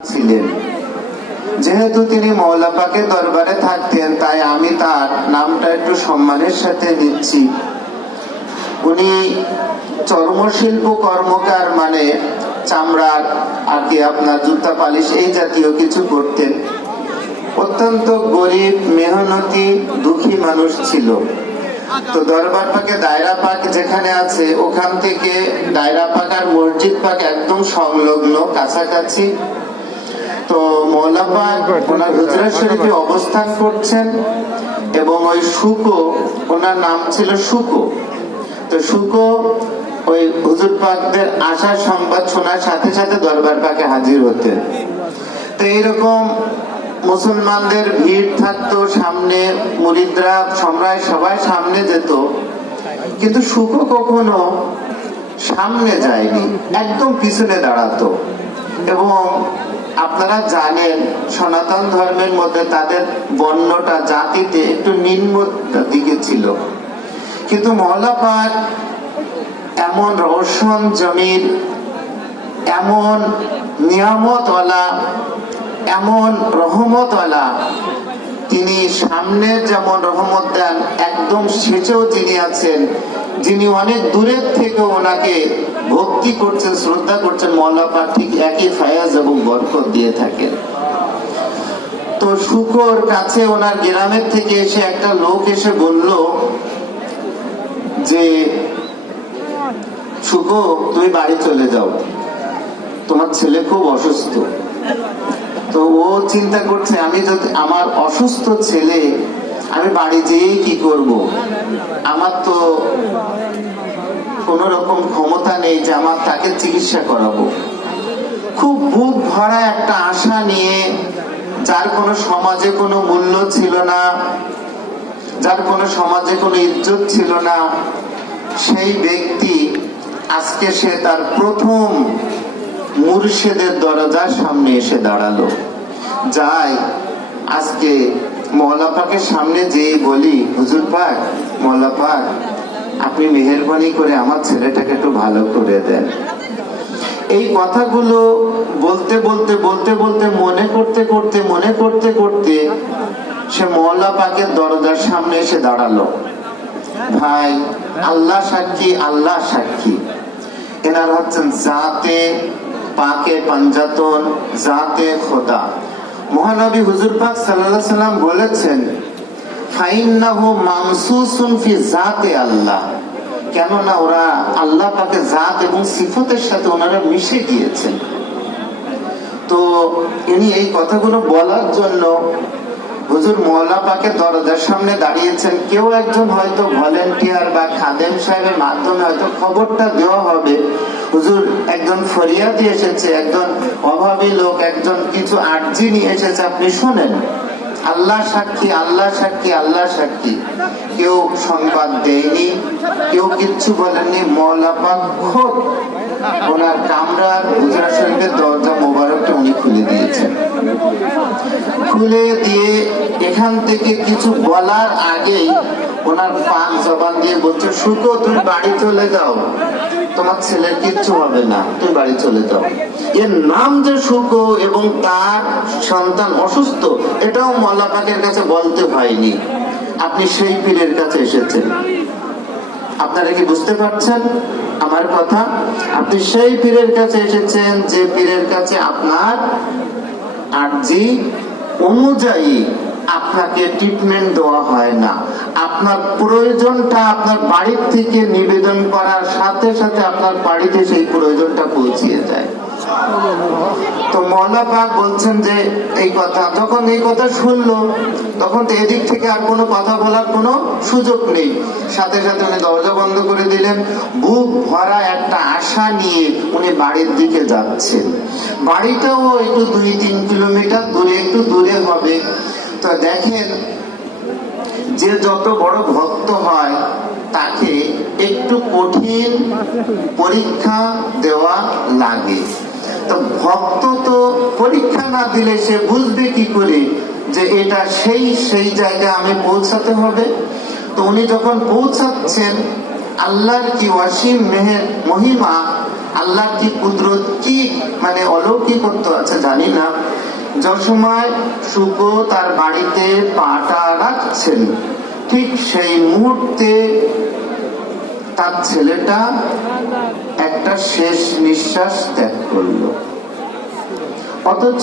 ছিলেন। যেহেতু তিনি মওলা পাকের দরবারে থাকতেন, তাই আমি তার নামটা একটু সম্মানের সাথে নিচ্ছি। উনি চর্মশিল্প কর্মকার, মানে চামড়ার আর কি আপনার জুতা পালিশ এই জাতীয় কিছু করতেন। অত্যন্ত গরিব, মেহনতি, দুঃখী মানুষ ছিল। তো দরবার পাকে দায়রা পাক যেখানে আছে, ওখান থেকে দায়রা পাক আর মসজিদ পাক একদম সংলগ্ন, কাছাকাছি। তো মওলা পাক ওনার হুজরা শরীফে অবস্থান করছেন এবং ওই শুকো, ওনার নাম ছিল শুকো। তো শুকো ওই হুজুর পাকদের আসার সংবাদ শোনার সাথে সাথে দরবার পাকে হাজির হতেন। তো এইরকম মুসলমানদের ভিড় থাকতো, সামনে মুরিদরা সবাই সামনে যেত, কিন্তু শুকো কখনো সামনে যায়নি, একদম পিছনে দাঁড়াতো। এবং আপনারা জানেন সনাতন ধর্মের মধ্যে তাদের বর্ণটা জাতিতে একটু নিম্ন দিকে ছিল, কিন্তু মওলা পাক এমন রওশন জমির, এমন নিয়ামতওয়ালা, এমন রহমতওয়ালা, তিনি সামনের যেমন রহমত দেন, একদম শেষেও যিনি আছেন, যিনি অনেক দূরের থেকে ওনাকে ভক্তি করছেন, শ্রদ্ধা করছেন, মওলা পাক ঠিক একই ফায়াজ এবং বরকত দিয়ে থাকেন। তো শুকর কাছে ওনার গ্রামের থেকে এসে একটা লোক এসে বলল যে, শুকো তুমি বাড়ি চলে যাও, তোমার ছেলে খুব অসুস্থ। তো ও চিন্তা করছে, আমি যদি আমার অসুস্থ ছেলে, আমি বাড়ি যেয়ে কি করব? আমার তো কোন রকম ক্ষমতা নেই যে আমার তাকে চিকিৎসা করাবো। খুব বুক ভরা একটা আশা নিয়ে, যার কোনো সমাজে কোনো মূল্য ছিল না, যার কোনো সমাজে কোনো ইজ্জত ছিল না, সেই ব্যক্তি আজকে সে তার প্রথম মুর্শিদের দরজার সামনে এসে দাঁড়ালো। যাই আজকে মওলা পাকের সামনে যেয়ে বলি, হুজুর পাক, মওলা পাক, আপনি মেহেরবানি করে আমার ছেলেটাকে একটু ভালো করে দেন। এই কথাগুলো বলতে বলতে বলতে বলতে মনে করতে করতে সে মওলা পাকের দরজার সামনে এসে দাঁড়ালো। ভাই, আল্লাহ সাক্ষী, আল্লাহ সাক্ষী, এনার হচ্ছেন জাতে পাকে পাঞ্জাতন, জাতে খোদা। মহানবী হুজুর পাক সাল্লাল্লাহু আলাইহি সাল্লাম বলেছেন, ফাইন্নাহু মামসুসুন ফি জাতে আল্লাহ, কেননা ওরা আল্লাহ পাকের জাত এবং সিফতের সাথে ওনারা মিশে গিয়েছেন। তো ইনি এই কথাগুলো বলার জন্য হুজুর মওলা পাকের দরজার সামনে দাঁড়িয়েছেন। কেউ একজন হয়তো ভলেন্টিয়ার বা খাদেম সাহেবের মাধ্যমে হয়তো খবরটা দেওয়া হবে, হুজুর একজন ফরিয়াদি এসেছে, একজন অভাবী লোক, একজন কিছু আর্জি নিয়ে এসেছে, আপনি শোনেন। আল্লাহ সাক্ষী, আল্লাহ সাক্ষী, আল্লাহ সাক্ষী, কেউ সংবাদ দেয়নি, কেউ কিচ্ছু বলেননি। মওলা পাক খোদ ওনার কামরার হুজরা শরীফের দরজা মোবারকটা উনি খুলে দিয়েছেন। খুলে দিয়ে এখান থেকে কিছু বলার আগেই ওনার পাক জবান দিয়ে বলছে, শুকো তুমি বাড়ি চলে যাও, তোমার ছেলের কিচ্ছু হবে না, তুমি বাড়ি চলে যাও। এর নাম যে শুকো এবং তার সন্তান অসুস্থ, এটাও মওলা পাকের কাছে বলতে হয়নি। আপনি সেই পীরের কাছে এসেছেন। আপনারা কি বুঝতে পারছেন আমার কথা? আপনি সেই পীরের কাছে এসেছেন যে পীরের কাছে আপনার আরজি অনুযায়ী আপনাকে ট্রিটমেন্ট দেওয়া হয় না। আপনার প্রয়োজনটা আপনার বাড়ির থেকে নিবেদন করার সাথে সাথে আপনার বাড়িতে সেই প্রয়োজনটা পৌঁছিয়ে যায়। তো মওলা পাক বলছেন যে এই কথা, যখন এই কথা শুনলো, তখন তো এদিক থেকে আর কোনো কথা বলার কোনো সুযোগ নেই। সাথে সাথে উনি দরজা বন্ধ করে দিলেন। বুক ভরা একটা আশা নিয়ে উনি বাড়ির দিকে যাচ্ছেন। বাড়িটাও একটু 2-3 কিলোমিটার দূরে, একটু দূরে হবে। তো দেখেন, যে যত বড় ভক্ত হয় তাকে একটু কঠিন পরীক্ষা দেওয়া লাগে। তো ভক্ত তো পরীক্ষা না দিলে সে বুঝবে কি করে যে এটা সেই জায়গায় আমি পৌঁছাতে হবে? তো উনি যখন পৌঁছাচ্ছেন, আল্লাহর কি অসীম মহিমা, আল্লাহ কি কুদরত, কি মানে অলৌকিকত্ব আছে জানি না। যত সময় শুকো তার বাড়িতে পাটা রাখছেন, ঠিক সেই মুহূর্তে তার ছেলেটা একটা শেষ নিঃশ্বাস ত্যাগ করলো। অথচ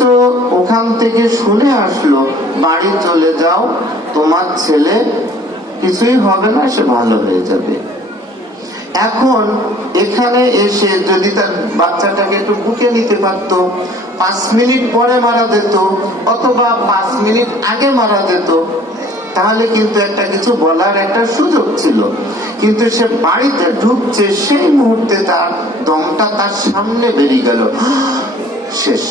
ওখান থেকে শুনে আসলো, বাড়ি চলে যাও, তোমার ছেলে কিছুই হবে না, সে ভালো হয়ে যাবে। এখন এখানে এসে যদি তার বাচ্চাটাকে একটু বুকে নিতে পারতো, 5 মিনিট পরে মারা যেত অথবা 5 মিনিট আগে মারা যেত, তাহলে কিন্তু একটা কিছু বলার একটা সুযোগ ছিল। কিন্তু সে বাড়িতে ঢুকছে, সেই মুহূর্তে তার দমটা তার সামনে বেরিয়ে গেল, শেষ।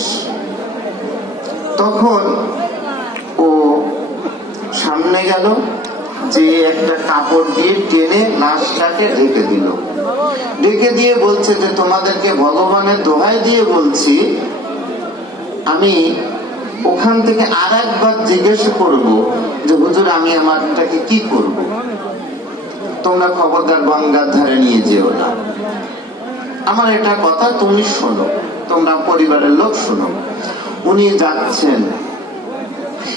তখন ও সামনে গেল, যে একটা কাপড় দিয়ে টেনে লাশটাকে ঢেকে দিল। ঢেকে দিয়ে বলছে যে তোমাদেরকে ভগবানের দোহাই দিয়ে বলছি, আমি ওখান থেকে আর একবার জিজ্ঞেস করব যে হুজুর আমি আমারটাকে কি করব, তোমরা খবরদার গঙ্গার ধারে নিয়ে যেও না, আমার এটা কথা তুমি শোনো, তোমরা পরিবারের লোক শোনো। উনি যাচ্ছেন,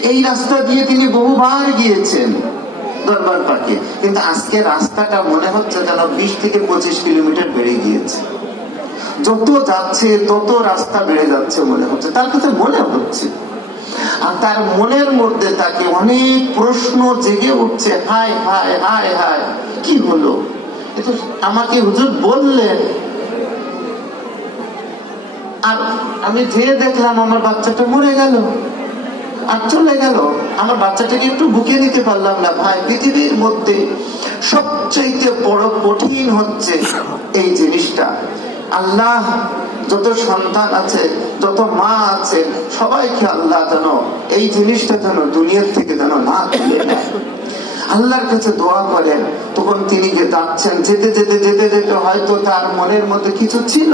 এই রাস্তা দিয়ে তিনি বহুবার গিয়েছেন দরবার পাকে, কিন্তু আজকে রাস্তাটা মনে হচ্ছে যেন 20 থেকে 25 কিলোমিটার বেড়ে গিয়েছে। যত যাচ্ছে তত রাস্তা বেড়ে যাচ্ছে মনে হচ্ছে, তার কাছে মনে হচ্ছে। আর তার মনের মধ্যে তাকে অনেক প্রশ্ন জেগে উঠছে, হায় হায় হায় হায়, কি হলো, আমাকে হুজুর বললেন, আর আমি যেয়ে দেখলাম আমার বাচ্চাটা মরে গেল আর চলে গেল, আমার বাচ্চাটাকে একটু বুকে নিতে পারলাম না। ভাই, পৃথিবীর মধ্যে সবচেয়ে বড় কঠিন হচ্ছে এই জিনিসটা। আল্লাহ যত সন্তান আছে, যত মা আছে, সবাইকে আল্লাহ যেন এই জিনিসটা যেন দুনিয়ার থেকে যেন না তুলে নেয়। আল্লাহর কাছে দোয়া করেন। তখন তিনি যে যাচ্ছেন, যেতে যেতে যেতে যেতে হয়তো তার মনের মধ্যে কিছু ছিল,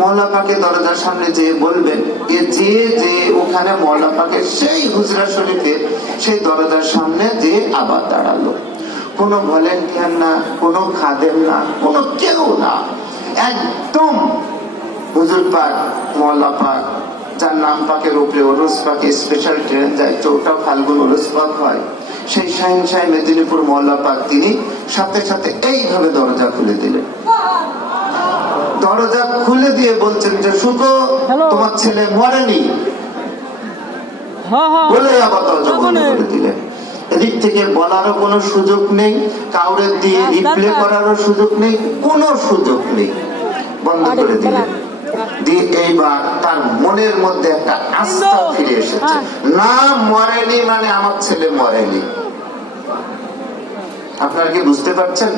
মওলা পাকের দরজার সামনে যেয়ে বলবেন, যে ওখানে মওলা পাকের সেই হুজরা শরীফের সেই দরজার সামনে যে আবার দাঁড়ালো। কোনো ভলেন্টিয়ার না, কোনো খাদেম না, কোনো কেউ না, একদম হুজুর পাক মওলা পাক, যার নাম পাকের উপরে ওরস পাকে স্পেশাল ট্রেন যায়, 4টা ফাল্গুন ওরস পাক হয়, সেই শাহিনশাহ মেদিনীপুর মওলা পাক তিনি সাথে সাথে এইভাবে দরজা খুলে দিলেন। দরজা খুলে দিয়ে বলছেন যে শুকো, তোমার ছেলে মরেনি, বলে আবার দরজা বন্ধ করে দিলেন। এদিক থেকে বলারও কোনো সুযোগ নেই, কাউরে দিয়ে রিপ্লে করারও সুযোগ নেই, কোনো সুযোগ নেই, বন্ধ করে দিলেন। দিয়ে এইবার তার মনের মধ্যে একটা আস্থা ফিরে এসেছে, না মরেনি মানে আমার ছেলে মরেনি। আপনারা কি বুঝতে পারছেন?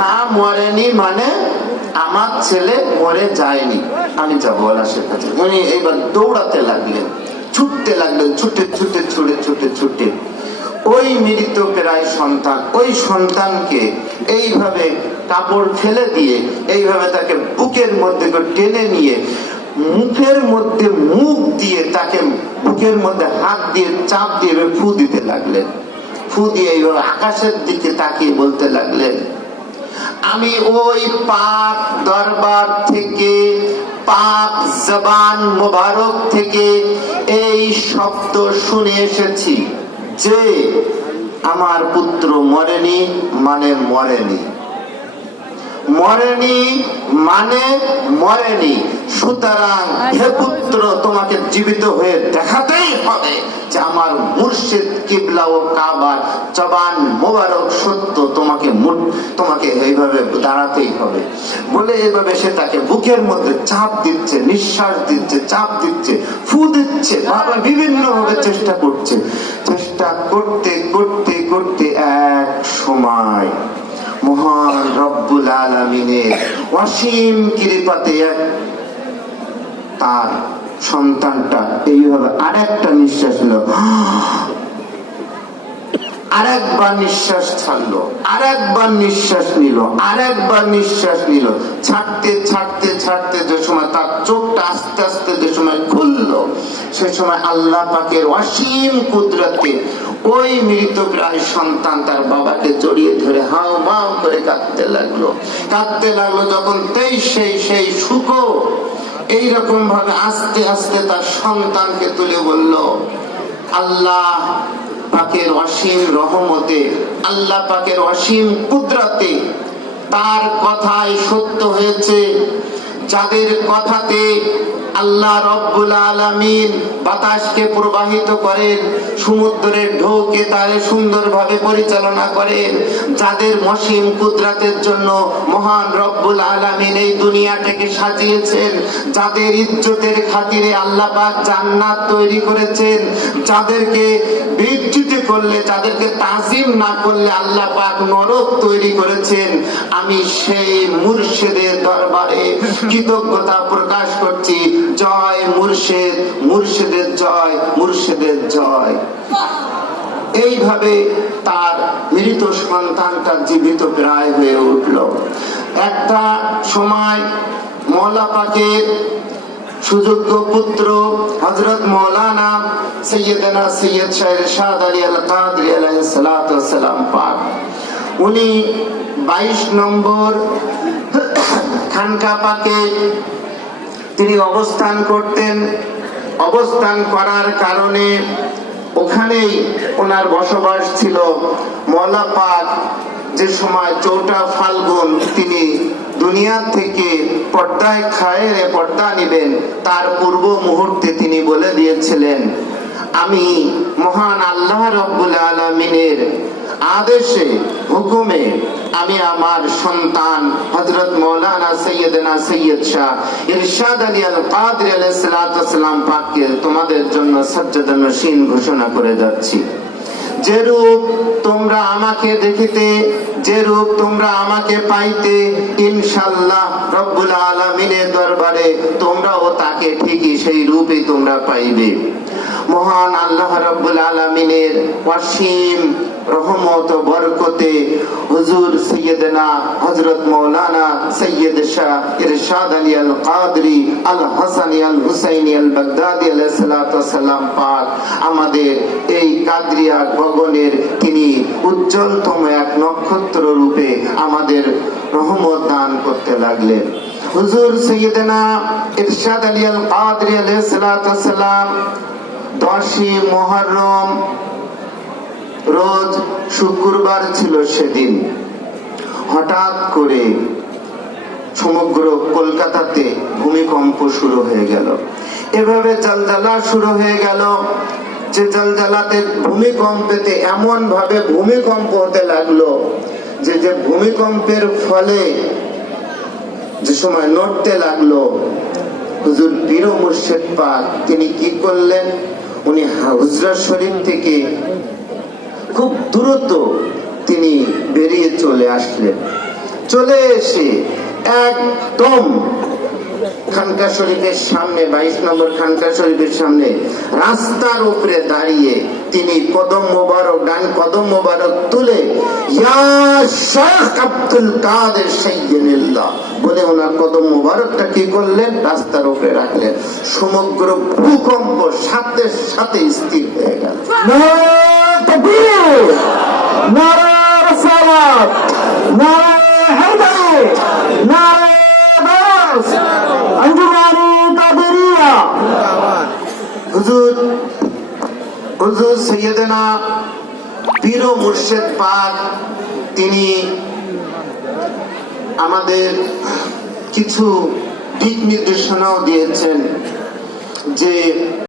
না মরেনি মানে আমার ছেলে মরে যায়নি, আমি যাবো লাশের কাছে। উনি এইবার দৌড়াতে লাগলেন, ছুটতে লাগলেন, ছুটে ছুটে ছুটে ছুটে ছুটে ওই মৃত প্রায় সন্তান, ওই সন্তানকে এইভাবে কাপড় ফেলে দিয়ে এইভাবে তাকে বুকের মধ্যে টেনে নিয়ে মুখের মধ্যে মুখ দিয়ে তাকে বুকের মধ্যে হাত দিয়ে চাপ দিয়ে ফু দিতে লাগলেন। ফু দিয়ে এইভাবে আকাশের দিকে তাকিয়ে বলতে লাগলেন, আমি ওই পাক দরবার থেকে, পাক জবান মোবারক থেকে এই শব্দ শুনে এসেছি যে আমার পুত্র মরেনি মানে মরেনি, মরেনি মানে মরেনি। সুতরাং হে পুত্র, তোমাকে জীবিত হয়ে দেখাতেই হবে যে আমার মুর্শিদ কিবলা ও কাবার জবান মোবারক সত্য, তোমাকে এইভাবে দাঁড়াতেই হবে। বলে এইভাবে সে তাকে বুকের মধ্যে চাপ দিচ্ছে, নিঃশ্বাস দিচ্ছে, চাপ দিচ্ছে, ফু দিচ্ছে, বিভিন্ন ভাবে চেষ্টা করছে। চেষ্টা করতে করতে করতে এক সময় মহান রব্বুল আলামিনের অসীম কৃপাতে তার সন্তানটা এইভাবে আরেকটা নিঃশ্বাস হলো, আরেকবার নিঃশ্বাস ছাড়লো, আরেকবার নিঃশ্বাস নিল, আরেকবার নিঃশ্বাস নিল। ছাড়তে ছাড়তে ছাড়তে যে সময় তার চোখটা আস্তে আস্তে যে সময় খুললো, সে সময় আল্লাহ পাকের অসীম কুদরতে ওই মৃত প্রায় সন্তান তার বাবাকে জড়িয়ে ধরে হাউ মাউ করে কাঁদতে লাগলো, কাঁদতে লাগলো। যখন সেই শুকো এইরকম ভাবে আস্তে আস্তে তার সন্তানকে তুলে বলল, আল্লাহ পাকের অসীম রহমতে, আল্লাহ পাকের অসীম কুদরতে তার কথাই সত্য হয়েছে। যাদের কথাতে আল্লাহ রব্বুল আলামিন বাতাসকে প্রবাহিত করেন, সমুদ্রের ঢৌকে তারে সুন্দরভাবে পরিচালনা করেন, যাদের অসীম কুদরতের জন্য মহান রব্বুল আলামিন এই দুনিয়াটাকে সাজিয়েছেন, যাদের ইজ্জতের খাতিরে আল্লাহ পাক জান্নাত তৈরি করেছেন, যাদেরকে বিচ্যুতি করলে, যাদেরকে তাজিম না করলে আল্লাহ পাক নরক তৈরি করেছেন, আমি সেই মুর্শিদের দরবারে কৃতজ্ঞতা প্রকাশ করছি। জয় মুর্শিদ, মুর্শিদের জয়, মুর্শিদের জয়। এইভাবে তার মৃত সন্তানটা জীবিত প্রায় হয়ে উঠল। একটা সময় মওলা পাকের সুযোগ্য পুত্র হযরত মাওলানা সৈয়দনা সৈয়দ শাহ ইরশাদ আলী আল কাদরি আলাইহিস সালাতু ওয়াস সালাম পাক, উনি 22 নম্বর খানকা পাকে তিনি অবস্থান করতেন। অবস্থান করার কারণে ওখানেই ওনার বসবাস ছিল। মওলা পাক যে সময় 4টা ফাল্গুন তিনি দুনিয়া থেকে পর্দায় খায়েরে পর্দা নিবেন, তার পূর্ব মুহূর্তে তিনি বলে দিয়েছিলেন, আমি মহান আল্লাহ রব্বুল আলামিনের আদেশে হুকুমে আমি আমার সন্তান হযরত মাওলানা সাইয়্যিদনা সৈয়দ শাহ ইরশাদ আলী আল কাদরি আলাইহিস সালাতু ওয়াস সালাম পাককে তোমাদের জন্য সাজ্জাদা নশীন ঘোষণা করে যাচ্ছি। যে রূপ তোমরা আমাকে দেখিতে, যে রূপ তোমরা আমাকে পাইতে, ইনশাআল্লাহ রব্বুল আলামিনের দরবারে তোমরাও তাকে ঠিকই সেই রূপই তোমরা পাইবে। মহান আল্লাহ রব্বুল আলামিনের অসীম রহমত ও বরকতে হুজুর সৈয়দনা হযরত মাওলানা সৈয়দ শাহ ইরশাদ আলী আল কাদরি আল হাসানি আল হুসাইনি আল বাগদাদি আলাইহিস সালাতু ওয়াস সালাম পাক আমাদের এই কাদরিয়া গগনের তিনি উজ্জ্বলতম এক নক্ষত্র রূপে আমাদের রহমত দান করতে লাগলেন। হুজুর সৈয়দনা ইরশাদ আলী আল কাদরি আলাইহিস সালাতু ওয়াস সালাম 10ই মুহররম রোজ শুক্রবার ছিল, সেদিন হঠাৎ করে সমগ্র কলকাতাতে ভূমিকম্প শুরু হয়ে গেল। এভাবে জলজলা শুরু হয়ে গেল যে জলজলাতে ভূমিকম্পেতে এমন ভাবে ভূমিকম্প হতে লাগলো যে ভূমিকম্পের ফলে যে সময় নড়তে লাগলো, হুজুর পীর মুর্শিদ পাক তিনি কি করলেন, উনি হুজরা শরীফ থেকে খুব দ্রুত তিনি বেরিয়ে চলে আসলেন। চলে এসে একদম খানকা শরীফের সামনে, 22 নম্বর খানকা শরীফের সামনে রাস্তার উপরে দাঁড়িয়ে তিনি কদম মোবারক, ডান কদম মোবারক তুলে ইয়া শাইখ আব্দুল কাদের সাইয়্যিদুল্লাহ বলে ওনার কদম মোবারকটা কি করলেন, রাস্তার উপরে রাখলেন। সমগ্র ভূকম্প সাথে সাথে স্থির হয়ে গেল। নারে তাকবীর, নারে রিসালাত, নারে হায়দারি, নারে দাস, আঞ্জুমানে কাদেরিয়া। হুজুর সৈয়দনা পীর মুর্শিদ পাক তিনি আমাদের কিছু দিক নির্দেশনাও দিয়েছেন যে